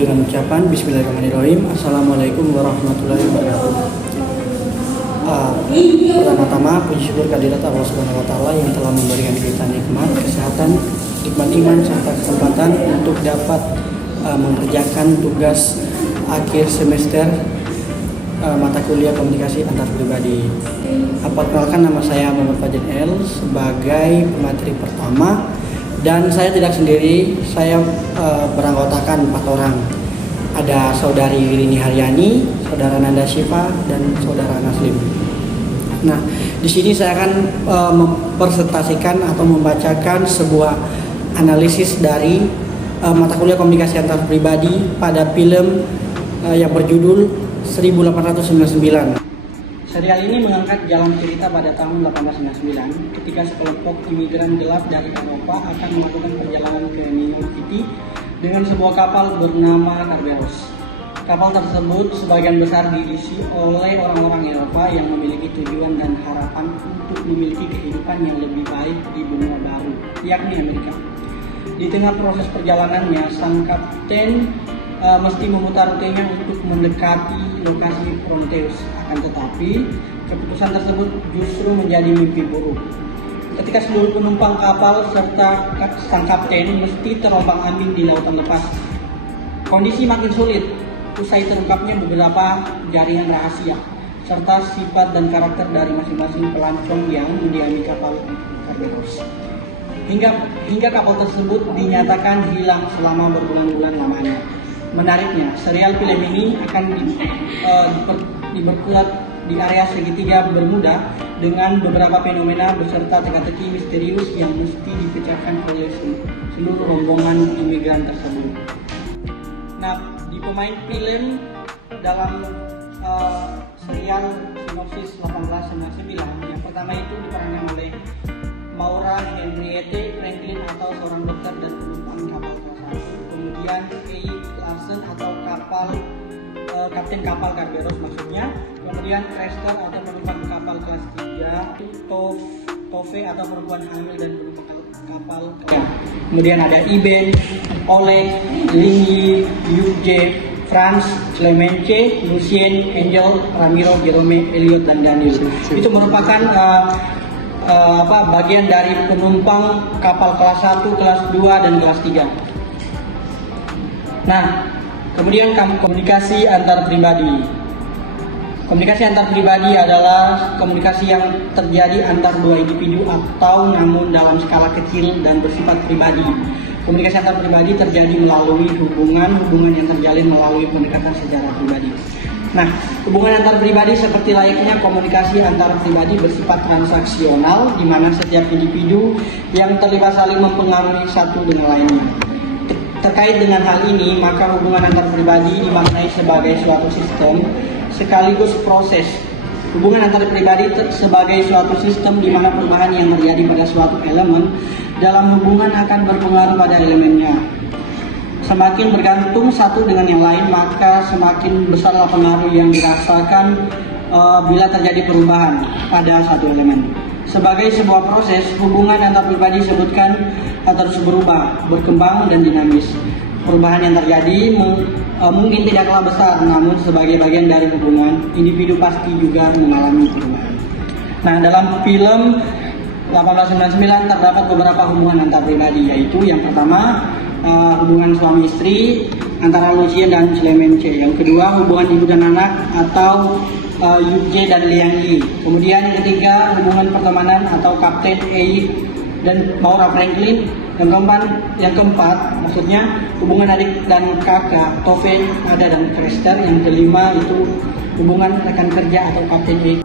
dengan ucapan Bismillahirrahmanirrahim. Assalamualaikum warahmatullahi wabarakatuh. Pertama-tama puji syukur kehadirat Allah Subhanahu wa taala yang telah memberikan kita nikmat kesehatan, nikmat iman serta kesempatan untuk dapat mengerjakan tugas akhir semester mata kuliah komunikasi antar pribadi. Perkenalkan, nama saya Muhammad Fajar L sebagai pemateri pertama, dan saya tidak sendiri. Saya beranggotakan 4 orang. Ada saudari Rini Haryani, saudara Nanda Syifa, dan saudara Naslim. Nah, di sini saya akan mempresentasikan atau membacakan sebuah analisis dari mata kuliah komunikasi antar pribadi pada film yang berjudul 1899. Serial ini mengangkat jalan cerita pada tahun 1899 ketika sekelompok imigran gelap dari Eropa akan melakukan perjalanan ke New York City dengan sebuah kapal bernama Cerberus. Kapal tersebut sebagian besar diisi oleh orang-orang Eropa yang memiliki tujuan dan harapan untuk memiliki kehidupan yang lebih baik di benua baru, yakni Amerika. Di tengah proses perjalanannya, sang kapten mesti memutar rutenya untuk mendekati lokasi Prometheus. Akan tetapi, keputusan tersebut justru menjadi mimpi buruk. Ketika seluruh penumpang kapal serta sang kapten mesti terombang-ambing di lautan lepas. Kondisi makin sulit usai terungkapnya beberapa jaringan rahasia serta sifat dan karakter dari masing-masing pelancong yang mendiami kapal Cerberus. Hingga kapal tersebut dinyatakan hilang selama berbulan-bulan lamanya. Menariknya, serial film ini akan diperkuat di area segitiga Bermuda dengan beberapa fenomena beserta teka-teki misterius yang mesti dipecahkan oleh seluruh rombongan imigran tersebut. Nah, di pemain film dalam serial sinopsis 1899, yang pertama itu diperankan oleh Maura Henriette Franklin atau seorang dokter dan penumpang kapal kelas 1. Kemudian Kay Larsen atau kapten kapal Cerberus maksudnya. Kemudian Crester atau penumpang kapal kelas 3, Tove atau perempuan hamil dan penumpang kapal. Kemudian ada Iben, Oleg, Lingyi, Yuje, Franz, Clemence, Lucien, Angel, Ramiro, Jerome, Elliot, dan Daniel. Itu merupakan bagian dari penumpang kapal kelas 1, kelas 2, dan kelas 3. Nah, kemudian komunikasi antar pribadi. Komunikasi antar pribadi adalah komunikasi yang terjadi antar dua individu atau namun dalam skala kecil dan bersifat pribadi. Komunikasi antar pribadi terjadi melalui hubungan yang terjalin melalui pendekatan secara pribadi. Nah, hubungan antar pribadi seperti layaknya komunikasi antar pribadi bersifat transaksional, di mana setiap individu yang terlibat saling mempengaruhi satu dengan lainnya. Terkait dengan hal ini, maka hubungan antar pribadi dimaknai sebagai suatu sistem sekaligus proses. Hubungan antar pribadi sebagai suatu sistem di mana perubahan yang terjadi pada suatu elemen dalam hubungan akan berpengaruh pada elemennya. Semakin bergantung satu dengan yang lain, maka semakin besarlah pengaruh yang dirasakan bila terjadi perubahan pada satu elemen. Sebagai sebuah proses, hubungan antar pribadi disebutkan terus berubah, berkembang, dan dinamis. Perubahan yang terjadi mungkin tidaklah besar, namun sebagai bagian dari hubungan, individu pasti juga mengalami perubahan. Nah, dalam film 1899 terdapat beberapa hubungan antar pribadi, yaitu yang pertama hubungan suami istri antara Lucien dan Clemence. Yang kedua hubungan ibu dan anak atau Yuje dan Liang Yi. Kemudian yang ketiga hubungan pertemanan atau Kapten Ei dan Maura Franklin. Yang keempat maksudnya hubungan adik dan kakak Tove, Ada, dan Crester. Yang kelima itu hubungan rekan kerja atau Kapten Ei.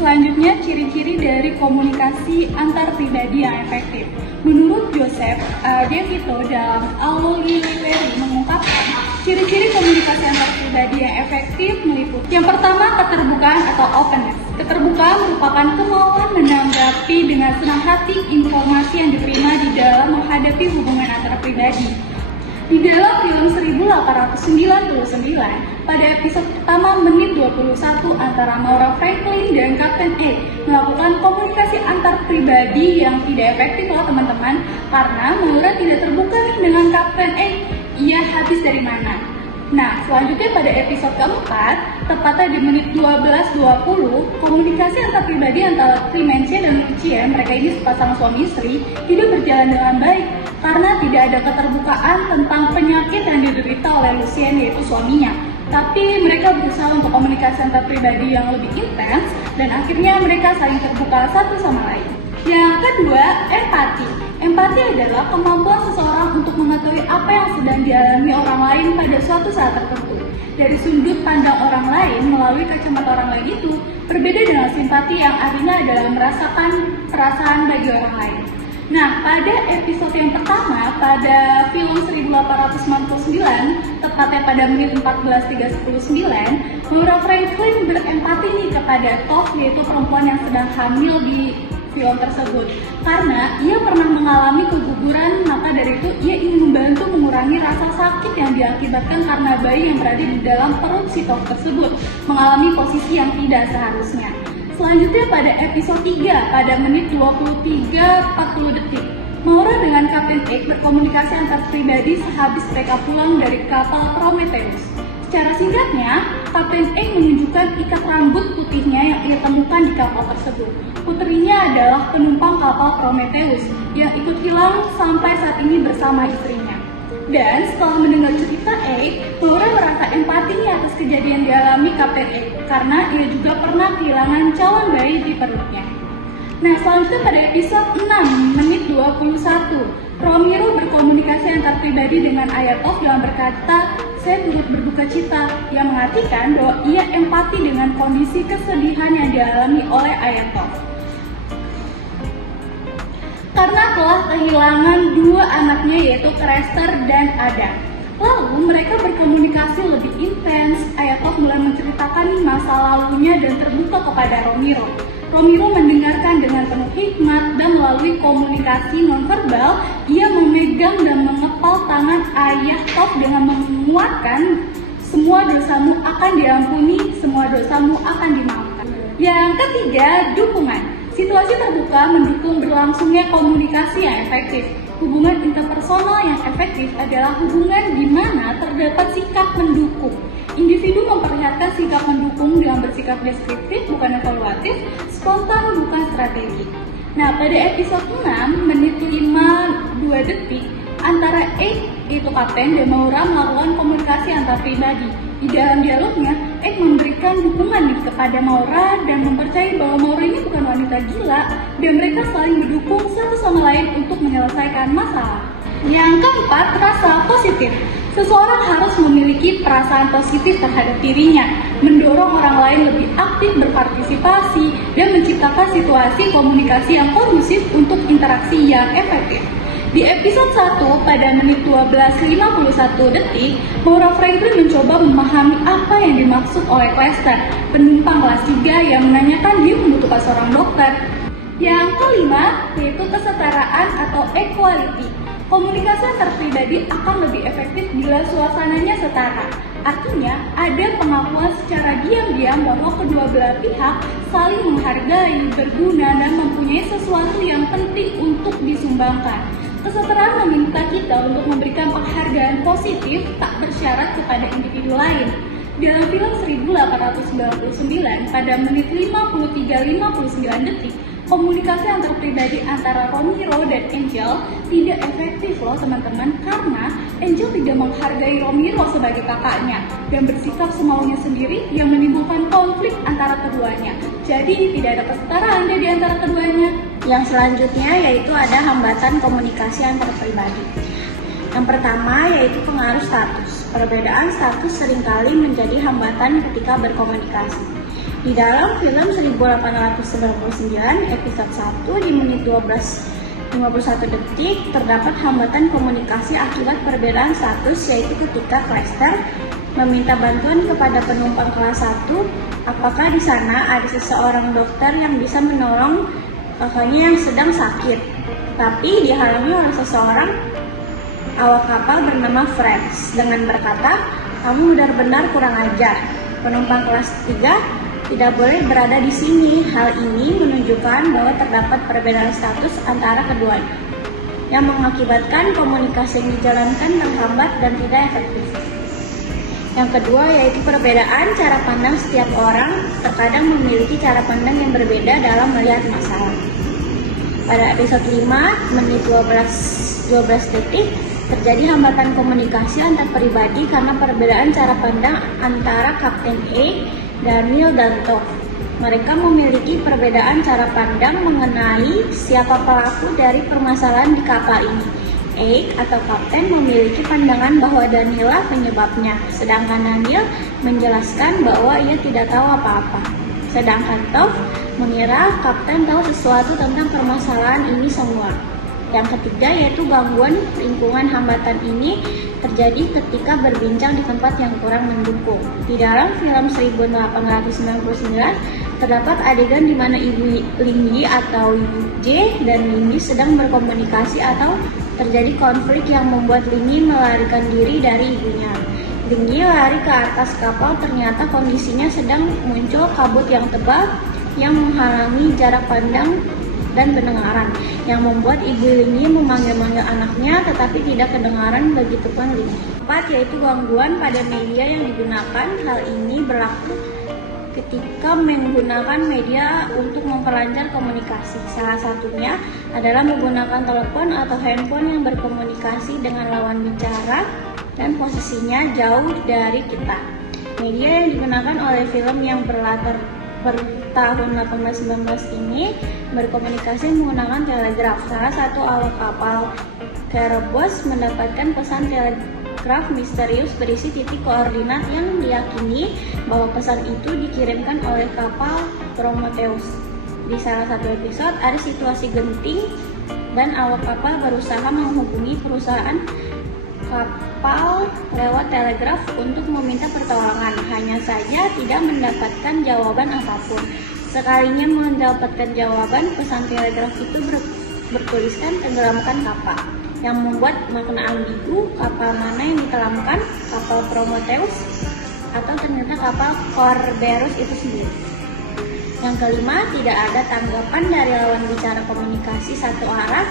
Selanjutnya, ciri-ciri dari komunikasi antar pribadi yang efektif. Menurut Joseph De Vito dalam Allo Liliveri mengungkapkan ciri-ciri komunikasi antar pribadi yang efektif meliputi: yang pertama, keterbukaan atau openness. Keterbukaan merupakan kemauan menanggapi dengan senang hati informasi yang diterima di dalam menghadapi hubungan antar pribadi. Di dalam film 1899, pada episode pertama menit 21 antara Maura Franklin dan Kapten E melakukan komunikasi antar pribadi yang tidak efektif loh teman-teman, karena Maura tidak terbuka nih dengan Kapten E. ia habis dari mana. Nah, selanjutnya pada episode keempat, tepatnya di menit 12.20, komunikasi antar pribadi antara Clemencia dan Lucia, mereka ini sepasang suami istri, tidak berjalan dengan baik karena tidak ada keterbukaan tentang penyakit yang diderita oleh Lucien, yaitu suaminya. Tapi mereka berusaha untuk komunikasi antar pribadi yang lebih intens dan akhirnya mereka saling terbuka satu sama lain. Yang kedua, empati. Empati adalah kemampuan seseorang untuk mengetahui apa yang sedang dialami orang lain pada suatu saat tertentu. Dari sudut pandang orang lain melalui kacamata orang lain itu berbeda dengan simpati yang artinya adalah merasakan perasaan bagi orang lain. Nah, pada episode yang pertama, pada film 1899, tepatnya pada menit 14.39, Maura Franklin berempati nih kepada Toph, yaitu perempuan yang sedang hamil di film tersebut. Karena ia pernah mengalami keguguran, maka dari itu ia ingin membantu mengurangi rasa sakit yang diakibatkan karena bayi yang berada di dalam perut si Toph tersebut mengalami posisi yang tidak seharusnya. Selanjutnya pada episode 3 pada menit 23.40 detik, Maura dengan Kapten Egg berkomunikasi antar pribadi sehabis mereka pulang dari kapal Prometheus. Secara singkatnya, Kapten Egg menunjukkan ikat rambut putihnya yang ia temukan di kapal tersebut. Putrinya adalah penumpang kapal Prometheus yang ikut hilang sampai saat ini bersama istrinya. Dan setelah mendengar cerita Egg, Maura merasa empati atas kejadian dialami Kapten Egg karena ia juga pernah kehilangan calon bayi di perutnya. Nah, selanjutnya pada episode 6 menit 21, Romero berkomunikasi antar pribadi dengan ayah Toph dengan berkata, "Saya turut berduka cita," yang mengartikan bahwa ia empati dengan kondisi kesedihan yang dialami oleh ayah Toph karena telah kehilangan dua anaknya, yaitu Craster dan Adam. Lalu mereka berkomunikasi lebih intens. Ayah Toph mulai menceritakan masa lalunya dan terbuka kepada Romero. Romero mendengarkan dengan penuh hikmat dan melalui komunikasi nonverbal, ia memegang dan mengepal tangan ayah Toph dengan menguatkan, "Semua dosamu akan diampuni, semua dosamu akan dimaafkan." Yang ketiga, dukungan. Situasi terbuka mendukung berlangsungnya komunikasi yang efektif. Hubungan interpersonal yang efektif adalah hubungan di mana terdapat sikap mendukung. Individu memperlihatkan sikap mendukung dengan bersikap deskriptif bukan evaluatif, spontan bukan strategi. Nah, pada episode 6 menit 52 detik, antara Egg, yaitu Kapten, dan Maura melakukan komunikasi antar pribadi. Di dalam dialognya, Egg memberikan dukungan kepada Maura dan mempercayai bahwa Maura ini bukan wanita gila dan mereka saling mendukung satu sama lain untuk menyelesaikan masalah. Yang keempat, rasa positif. Seseorang harus memiliki perasaan positif terhadap dirinya, mendorong orang lain lebih aktif berpartisipasi, dan menciptakan situasi komunikasi yang kondusif untuk interaksi yang efektif. Di episode 1 pada menit 12.51 detik, Maura Franklin mencoba memahami apa yang dimaksud oleh Craster, penumpang kelas 3 yang menanyakan dia membutuhkan seorang dokter. Yang kelima, yaitu kesetaraan atau equality. Komunikasi antar pribadi akan lebih efektif bila suasananya setara. Artinya, ada pengakuan secara diam-diam bahwa kedua belah pihak saling menghargai, berguna, dan mempunyai sesuatu yang penting untuk disumbangkan. Kesetaraan meminta kita untuk memberikan penghargaan positif tak bersyarat kepada individu lain. Dalam film 1899 pada menit 53.59 detik, komunikasi antar pribadi antara Romero dan Angel tidak efektif loh teman-teman, karena Angel tidak menghargai Romero sebagai kakaknya dan bersikap semaunya sendiri yang menimbulkan konflik antara keduanya. Jadi tidak ada kesetaraan di antara keduanya. Yang selanjutnya yaitu ada hambatan komunikasi antar pribadi. Yang pertama yaitu pengaruh status. Perbedaan status seringkali menjadi hambatan ketika berkomunikasi. Di dalam film 1899 episode 1 di menit 12.51 detik terdapat hambatan komunikasi akibat perbedaan status, yaitu ketika Craster meminta bantuan kepada penumpang kelas 1 apakah di sana ada seseorang dokter yang bisa menolong kakaknya yang sedang sakit, tapi dihalangi oleh seseorang awak kapal bernama Franz dengan berkata, "Kamu benar-benar kurang ajar. Penumpang kelas 3 tidak boleh berada di sini." Hal ini menunjukkan bahwa terdapat perbedaan status antara keduanya. yang mengakibatkan komunikasi yang dijalankan terhambat dan tidak efektif. Yang kedua yaitu perbedaan cara pandang setiap orang terkadang memiliki cara pandang yang berbeda dalam melihat masalah. Pada episode 5, menit 12 detik, terjadi hambatan komunikasi antar pribadi karena perbedaan cara pandang antara Kapten A, Daniel, dan Toph. Mereka memiliki perbedaan cara pandang mengenai siapa pelaku dari permasalahan di kapal ini. Eik atau kapten memiliki pandangan bahwa Daniela penyebabnya, sedangkan Daniel menjelaskan bahwa ia tidak tahu apa-apa. Sedangkan Toph mengira kapten tahu sesuatu tentang permasalahan ini semua. Yang ketiga yaitu gangguan lingkungan. Hambatan ini terjadi ketika berbincang di tempat yang kurang mendukung. Di dalam film 1899 terdapat adegan di mana Ibu Lingyi atau J dan Lingyi sedang berkomunikasi atau terjadi konflik yang membuat Lingyi melarikan diri dari ibunya. Lingyi lari ke atas kapal, ternyata kondisinya sedang muncul kabut yang tebal yang menghalangi jarak pandang dan pendengaran, yang membuat Ibu Lingyi memanggil-manggil anaknya tetapi tidak kedengaran, begitupun Lingyi. Keempat yaitu gangguan pada media yang digunakan. Hal ini berlaku ketika menggunakan media untuk memperlancar komunikasi. Salah satunya adalah menggunakan telepon atau handphone yang berkomunikasi dengan lawan bicara dan posisinya jauh dari kita. Media yang digunakan oleh film yang berlatar tahun 1819 ini berkomunikasi menggunakan telegraf. Salah satu awak kapal Kerebos mendapatkan pesan telegraf misterius berisi titik koordinat yang diyakini bahwa pesan itu dikirimkan oleh kapal Prometheus. Di salah satu episode ada situasi genting dan awak kapal berusaha menghubungi perusahaan kapal lewat telegraf untuk meminta pertolongan. Hanya saja tidak mendapatkan jawaban apapun. Sekalinya mendapatkan jawaban, pesan telegraf itu bertuliskan tenggelamkan kapal, yang membuat makna ambigu kapal mana yang ditenggelamkan, kapal Prometheus atau ternyata kapal Cerberus itu sendiri. Yang kelima, tidak ada tanggapan dari lawan bicara. Komunikasi satu arah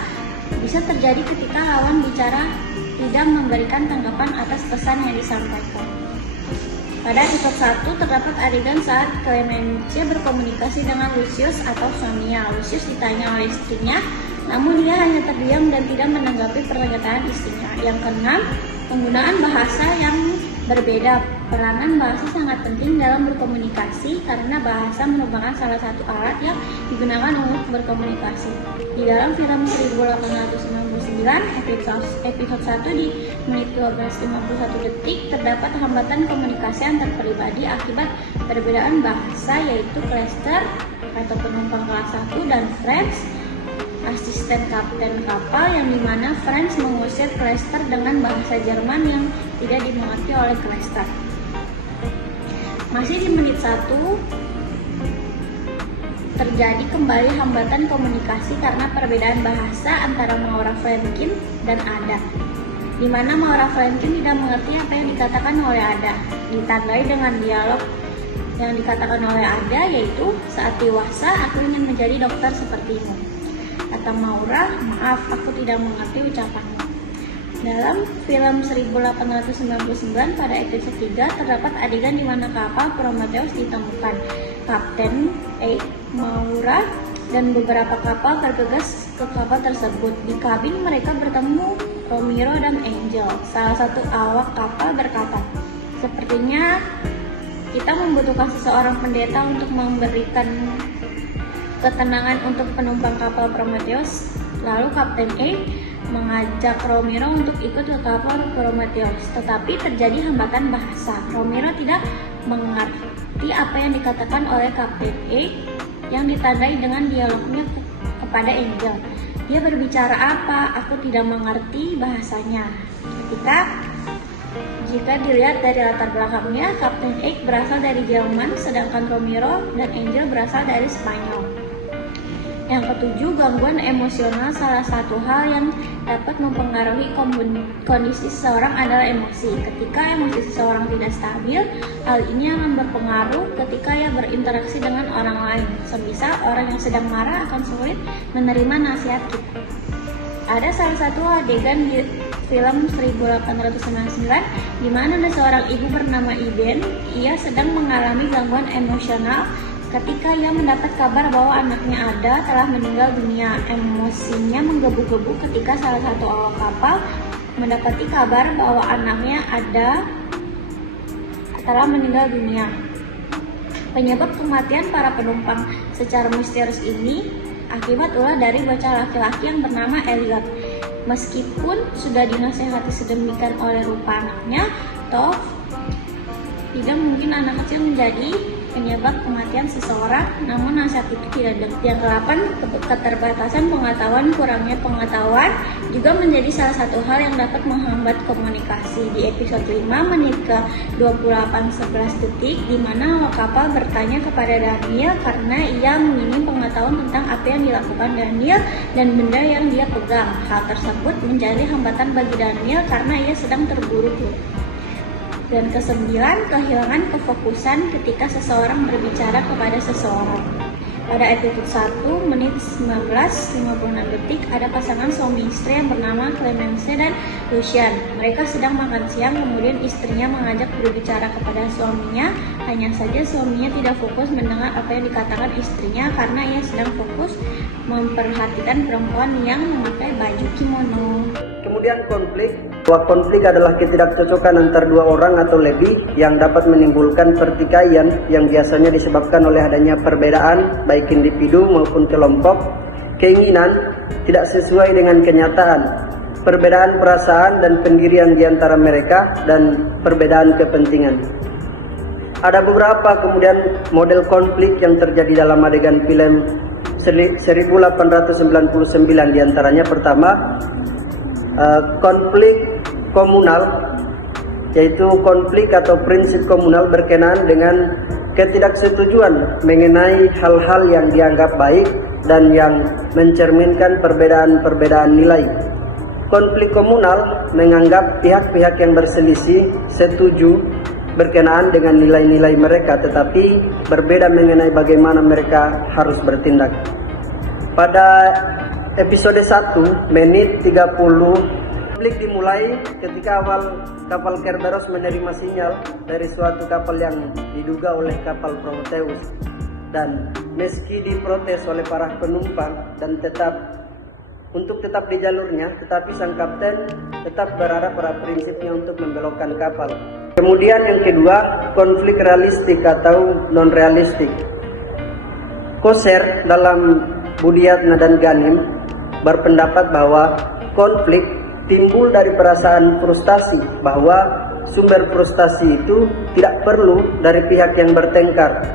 bisa terjadi ketika lawan bicara tidak memberikan tanggapan atas pesan yang disampaikan. Pada episode 1 terdapat adegan saat Clementia berkomunikasi dengan Lucius atau suaminya. Lucius ditanya oleh istrinya, namun dia hanya terdiam dan tidak menanggapi pernyataan istrinya. Yang keenam, penggunaan bahasa yang berbeda. Peranan bahasa sangat penting dalam berkomunikasi karena bahasa merupakan salah satu alat yang digunakan untuk berkomunikasi. Di dalam film 1899 episode 1 di menit 12:51 detik terdapat hambatan komunikasi antar pribadi akibat perbedaan bahasa, yaitu Clester atau penumpang kelas 1 dan Franz, asisten kapten kapal, yang dimana Franz mengusir Clester dengan bahasa Jerman yang tidak dimengerti oleh Clester. Masih di menit 1 terjadi kembali hambatan komunikasi karena perbedaan bahasa antara Maura Franklin dan Ada, di mana Maura Franklin tidak mengerti apa yang dikatakan oleh Ada. Ditandai dengan dialog yang dikatakan oleh Ada, yaitu saat dewasa aku ingin menjadi dokter sepertimu. Kata Maura, maaf aku tidak mengerti ucapanmu. Dalam film 1899 pada episode 3 terdapat adegan di mana kapal Prometheus ditemukan. Kapten A, Maura, dan beberapa kapal tergegas ke kapal tersebut. Di kabin mereka bertemu Romero dan Angel. Salah satu awak kapal berkata, sepertinya kita membutuhkan seseorang pendeta untuk memberikan ketenangan untuk penumpang kapal Prometheus. Lalu Kapten A mengajak Romero untuk ikut ke kapal Prometheus, tetapi terjadi hambatan bahasa. Romero tidak mengerti apa yang dikatakan oleh Kapten A yang ditandai dengan dialognya kepada Angel. Dia berbicara apa? Aku tidak mengerti bahasanya. Jika dilihat dari latar belakangnya, Kapten A berasal dari Jerman, sedangkan Romero dan Angel berasal dari Spanyol. Yang ketujuh, gangguan emosional. Salah satu hal yang dapat mempengaruhi kondisi seseorang adalah emosi. Ketika emosi seseorang tidak stabil, hal ini akan berpengaruh ketika ia berinteraksi dengan orang lain. Semisal orang yang sedang marah akan sulit menerima nasihat kita. Ada salah satu adegan di film 1899 di mana ada seorang ibu bernama Iben. Ia sedang mengalami gangguan emosional ketika ia mendapat kabar bahwa anaknya Ada telah meninggal dunia. Emosinya menggebu-gebu ketika salah satu awak kapal mendapati kabar bahwa anaknya Ada telah meninggal dunia. Penyebab kematian para penumpang secara misterius ini akibat ulah dari bocah laki-laki yang bernama Elliot. Meskipun sudah dinasehati sedemikian oleh rupa anaknya, toh tidak mungkin anak kecil menjadi penyebab kematian seseorang, namun nasihat itu tidak ada. Yang ke-8, keterbatasan pengetahuan. Kurangnya pengetahuan juga menjadi salah satu hal yang dapat menghambat komunikasi. Di episode 5 menit ke 28:11 detik, di mana awak kapal bertanya kepada Daniel karena ia ingin pengetahuan tentang apa yang dilakukan Daniel dan benda yang dia pegang. Hal tersebut menjadi hambatan bagi Daniel karena ia sedang terburu-buru. Dan ke-9, kehilangan kefokusan ketika seseorang berbicara kepada seseorang. Pada episode 1 menit 19:56 detik, ada pasangan suami istri yang bernama Clemence dan Lucian. Mereka sedang makan siang, kemudian istrinya mengajak berbicara kepada suaminya. Hanya saja suaminya tidak fokus mendengar apa yang dikatakan istrinya karena ia sedang fokus memperhatikan perempuan yang memakai baju kimono. Kemudian konflik. Konflik adalah ketidakcocokan antar dua orang atau lebih yang dapat menimbulkan pertikaian yang biasanya disebabkan oleh adanya perbedaan baik individu maupun kelompok, keinginan tidak sesuai dengan kenyataan, perbedaan perasaan dan pendirian di antara mereka, dan perbedaan kepentingan. Ada beberapa kemudian model konflik yang terjadi dalam adegan film 1899, diantaranya pertama, konflik komunal, yaitu konflik atau prinsip komunal berkenaan dengan ketidaksetujuan mengenai hal-hal yang dianggap baik dan yang mencerminkan perbedaan-perbedaan nilai. Konflik komunal menganggap pihak-pihak yang berselisih setuju berkenaan dengan nilai-nilai mereka, tetapi berbeda mengenai bagaimana mereka harus bertindak. Pada episode 1 menit 30, konflik dimulai ketika awal kapal Kerberos menerima sinyal dari suatu kapal yang diduga oleh kapal Prometheus, dan meski diprotes oleh para penumpang dan tetap di jalurnya, tetapi sang kapten tetap berharap pada prinsipnya untuk membelokkan kapal. Kemudian yang kedua, konflik realistik atau non-realistik. Koser dalam Budiatna dan Ganim berpendapat bahwa konflik timbul dari perasaan frustasi, bahwa sumber frustasi itu tidak perlu dari pihak yang bertengkar.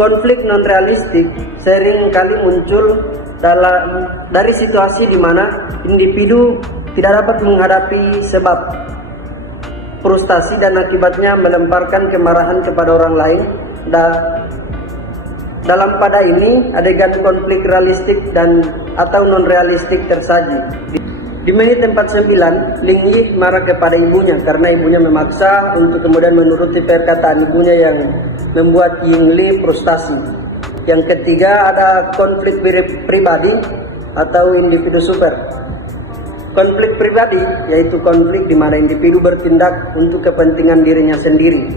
Konflik non-realistik sering kali muncul dari situasi di mana individu tidak dapat menghadapi sebab frustasi dan akibatnya melemparkan kemarahan kepada orang lain. Dalam pada ini adegan konflik realistik dan atau non-realistik tersaji. Di menit 49, Ling Yi marah kepada ibunya karena ibunya memaksa untuk kemudian menuruti perkataan ibunya yang membuat Ying Li frustasi. Yang ketiga, ada konflik pribadi atau individu super. Konflik pribadi yaitu konflik di mana individu bertindak untuk kepentingan dirinya sendiri.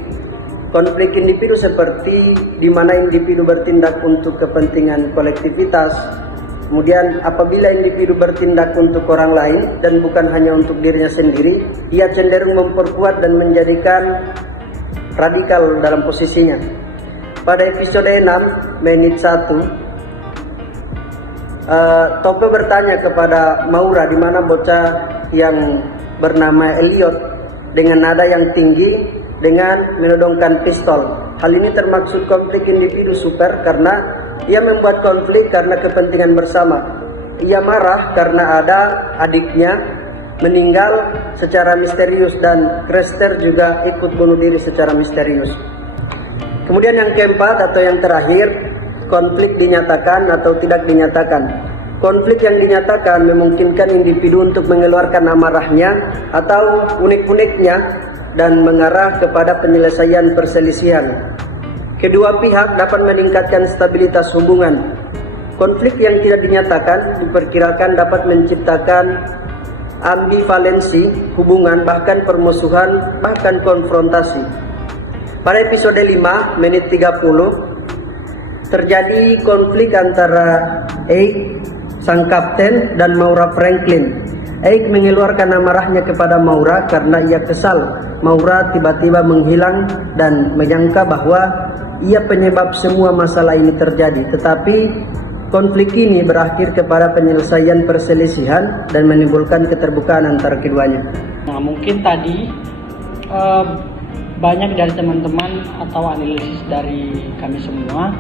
Konflik individu seperti di mana individu bertindak untuk kepentingan kolektivitas. Kemudian apabila individu bertindak untuk orang lain dan bukan hanya untuk dirinya sendiri, ia cenderung memperkuat dan menjadikan radikal dalam posisinya. Pada episode 6 menit 1, Tope bertanya kepada Maura di mana bocah yang bernama Elliot dengan nada yang tinggi dengan menodongkan pistol. Hal ini termaksud konflik individu super karena ia membuat konflik karena kepentingan bersama. Ia marah karena ada adiknya meninggal secara misterius dan Krester juga ikut bunuh diri secara misterius. Kemudian yang keempat atau yang terakhir, konflik dinyatakan atau tidak dinyatakan. Konflik yang dinyatakan memungkinkan individu untuk mengeluarkan amarahnya atau unek-uneknya dan mengarah kepada penyelesaian perselisihan. Kedua pihak dapat meningkatkan stabilitas hubungan. Konflik yang tidak dinyatakan diperkirakan dapat menciptakan ambivalensi, hubungan, bahkan permusuhan, bahkan konfrontasi. Pada episode 5, menit 30, terjadi konflik antara Eik, sang kapten, dan Maura Franklin. Eik mengeluarkan amarahnya kepada Maura karena ia kesal Maura tiba-tiba menghilang dan menyangka bahwa ia penyebab semua masalah ini terjadi. Tetapi konflik ini berakhir kepada penyelesaian perselisihan dan menimbulkan keterbukaan antara keduanya. Nah, mungkin tadi banyak dari teman-teman atau analisis dari kami semua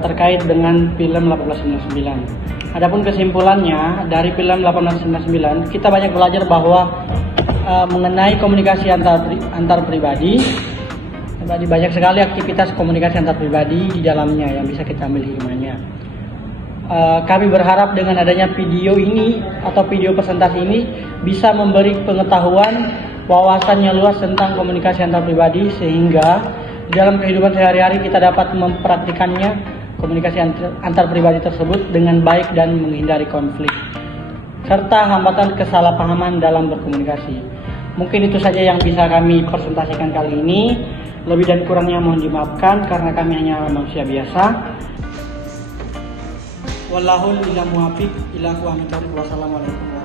terkait dengan film 1899. Adapun kesimpulannya dari film 1899, kita banyak belajar bahwa mengenai komunikasi antar pribadi, banyak sekali aktivitas komunikasi antar pribadi di dalamnya yang bisa kita ambil hikmahnya. Kami berharap dengan adanya video ini atau video presentasi ini bisa memberi pengetahuan, wawasan yang luas tentang komunikasi antar pribadi, sehingga dalam kehidupan sehari-hari kita dapat mempraktikannya komunikasi antar pribadi tersebut dengan baik dan menghindari konflik serta hambatan kesalahpahaman dalam berkomunikasi. Mungkin itu saja yang bisa kami presentasikan kali ini. Lebih dan kurangnya mohon dimaafkan karena kami hanya manusia biasa. Wallahul ila muwafiq ila aqwamit thoriq. Wassalamualaikum.